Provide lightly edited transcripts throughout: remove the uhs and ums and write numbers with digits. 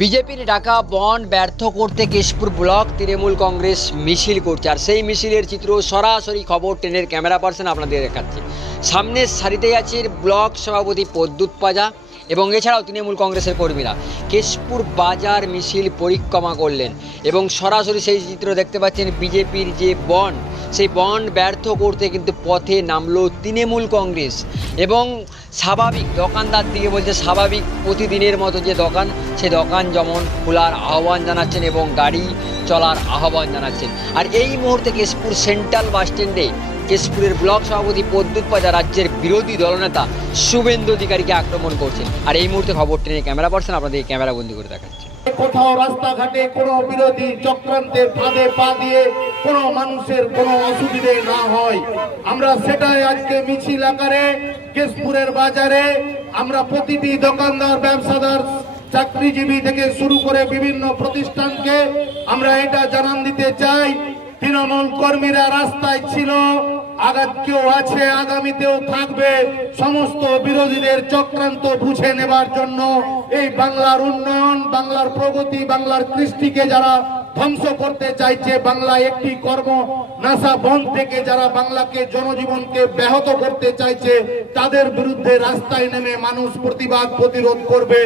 বিজেপির ডাকা বন্ড ব্যর্থ করতে কেশপুর ব্লক তৃণমূল কংগ্রেস মিছিল করছে। আর সেই মিছিলের চিত্র সরাসরি খবর ট্রেনের ক্যামেরা পার্সন আপনাদের দেখাচ্ছে। সামনের সারিতে আছে ব্লক সভাপতি প্রদ্যুৎ পাজা এবং এছাড়াও তৃণমূল কংগ্রেসের কর্মীরা কেশপুর বাজার মিছিল পরিক্রমা করলেন এবং সরাসরি সেই চিত্র দেখতে পাচ্ছেন। বিজেপির যে বন্ড, সেই বন্ড ব্যর্থ করতে কিন্তু পথে নামলো তৃণমূল কংগ্রেস এবং স্বাভাবিক দোকানদার দিকে বলছে স্বাভাবিক প্রতিদিনের মতো যে দোকান, সেই দোকান যেমন খোলার আহ্বান জানাচ্ছেন এবং গাড়ি চলার আহ্বান জানাচ্ছেন। আর এই মুহূর্তে কেশপুর সেন্ট্রাল বাস স্ট্যান্ডে কেশপুরের ব্লক সভাপতি প্রদ্যুৎ পাজা রাজ্যের বিরোধী দলনেতা শুভেন্দু অধিকারীকে আক্রমণ করছেন। আর এই মুহূর্তে খবর ট্রেনে ক্যামেরা পার্সন আপনাদের ক্যামেরা বন্দি করে দেখাচ্ছে। কোথাও রাস্তাঘাটে কোনো বিরোধী চক্রান্তের ফাঁদে পা দিয়ে কোনো মানুষের কোনো অসুবিধে না হয়, আমরা সেটাই আজকে মিছিল আকারে কেশপুরের বাজারে আমরা প্রতিটি দোকানদার, ব্যবসাদার, চাকরিজীবী থেকে শুরু করে বিভিন্ন প্রতিষ্ঠানকে আমরা এটা জানান দিতে চাই। তৃণমূল কর্মীরা রাস্তায় ছিল, আগামীতেও আছে, আগামীতেও থাকবে। সমস্ত বিরোধীদের চক্রান্ত বুঝে নেবার জন্য এই বাংলার উন্নয়ন, বাংলার প্রগতি, বাংলার কৃষ্টিকে যারা ধ্বংস করতে চাইছে, বাংলা একটি কর্ম নাশা বন্ধ থেকে যারা বাংলাকে, জনজীবনকে ব্যাহত করতে চাইছে, তাদের বিরুদ্ধে রাস্তায় নেমে মানুষ প্রতিবাদ প্রতিরোধ করবে,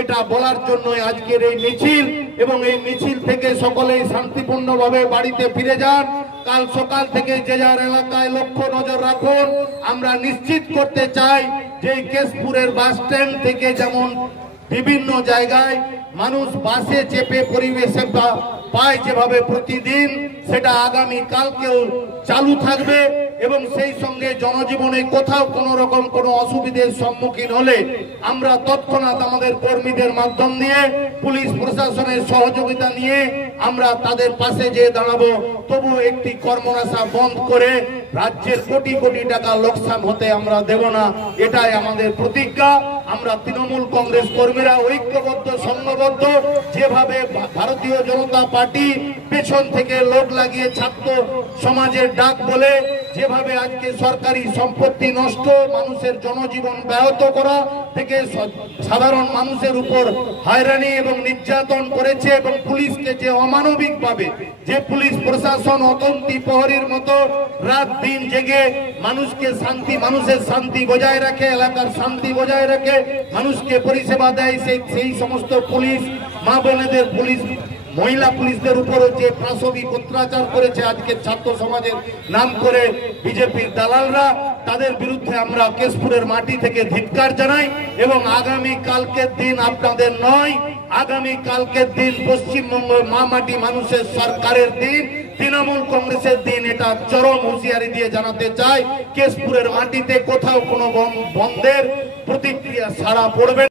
এটা বলার জন্য আজকের এই মিছিল। এবং এই মিছিল থেকে সকলেই শান্তিপূর্ণভাবে বাড়িতে ফিরে যান। কাল সকাল থেকে যে যার এলাকায় লক্ষ্য নজর রাখুন। আমরা নিশ্চিত করতে চাই যে কেশপুরের বাস স্ট্যান্ড থেকে যেমন বিভিন্ন জায়গায় মানুষ বাসে চেপে পরিবেশে পায় যেভাবে প্রতিদিন, সেটা আগামী কালকেও চালু থাকবে। এবং সেই সঙ্গে জনজীবনে কোথাও কোনো রকম কোনো অসুবিধার সম্মুখীন হলে আমরা তৎক্ষণাৎ আমাদের কর্মীদের মাধ্যম দিয়ে, পুলিশ প্রশাসনের সহযোগিতা নিয়ে আমরা তাদের পাশে যেয়ে দাঁড়াবো। তবু একটি কর্মনাশা বন্ধ করে রাজ্যের কোটি কোটি টাকা লোকসান হতে আমরা দেব না, এটাই আমাদের প্রতিজ্ঞা। আমরা তৃণমূল কংগ্রেস কর্মীরা ঐক্যবদ্ধ, সংঘবদ্ধ, যেভাবে ভারতীয় জনতা পার্টি পেছন থেকে লোক লাগিয়ে ছাত্র সমাজের ডাক বলে যেভাবে আজকে সরকারি সম্পত্তি নষ্ট, মানুষের জনজীবন ব্যাহত করা থেকে সাধারণ মানুষের উপর হয়রানি এবং নির্যাতন করেছে, এবং পুলিশকে যে অমানবিক ভাবে যে পুলিশ প্রশাসন অতন্তি প্রহরীর মতো রাত দিন জেগে মানুষকে শান্তি, মানুষের শান্তি বজায় রাখে, এলাকার শান্তি বজায় রাখে, মানুষকে পরিষেবা দেয়, সেই সমস্ত পুলিশ, মা বোনেদের পুলিশ, মহিলা পুলিশদের উপরও যে পাশবিক অত্যাচার করেছে আজকে ছাত্র সমাজের নাম করে বিজেপির দালালরা, তাদের বিরুদ্ধে আমরা কেশপুরের মাটি থেকে ধিক্কার জানাই। এবং আগামী কালকের দিন আপনাদের নয়, আগামী কালকের দিন পশ্চিমবঙ্গ মা মাটি মানুষের সরকারের দিন, তৃণমূল কংগ্রেসের দিন, এটা চরম হুঁশিয়ারি দিয়ে জানাতে চাই। কেশপুরের মাটিতে কোথাও কোনো বন্ধের প্রতিক্রিয়া সাড়া পড়বে।